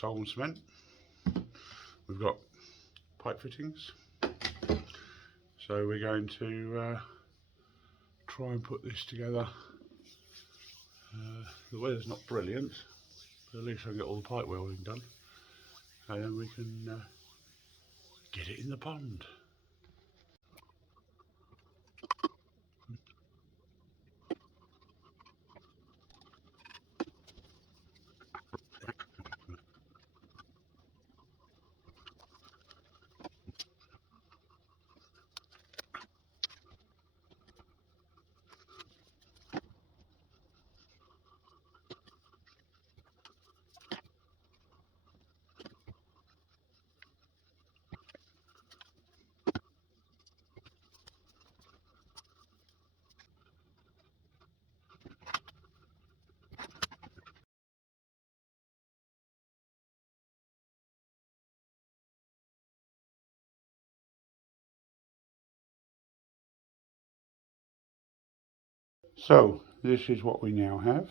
soil and cement. We've got pipe fittings. So we're going to try and put this together. The weather's not brilliant, but at least I can get all the pipe welding done, and then we can get it in the pond. So this is what we now have,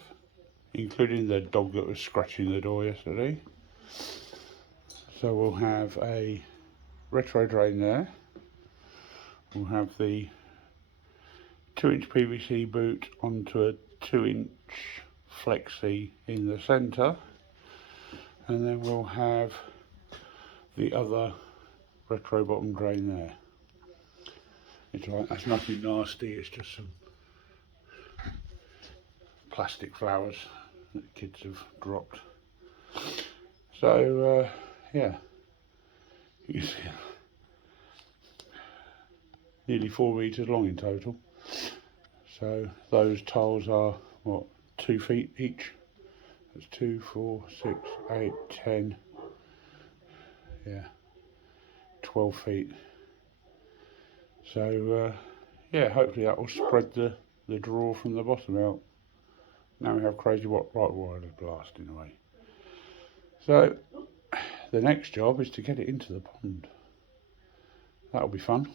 including the dog that was scratching the door yesterday. So we'll have a retro drain there. We'll have the 2-inch PVC boot onto a 2-inch flexi in the centre, and then we'll have the other retro bottom drain there. It's like, that's nothing nasty, it's just some plastic flowers that kids have dropped. So yeah, you can see nearly 4 metres long in total. So those tiles are what, 2 feet each? That's 2, 4, 6, 8, 10, yeah, 12 feet. So yeah, hopefully that will spread the draw from the bottom out. Now we have crazy white wire blasting away. So the next job is to get it into the pond. That'll be fun.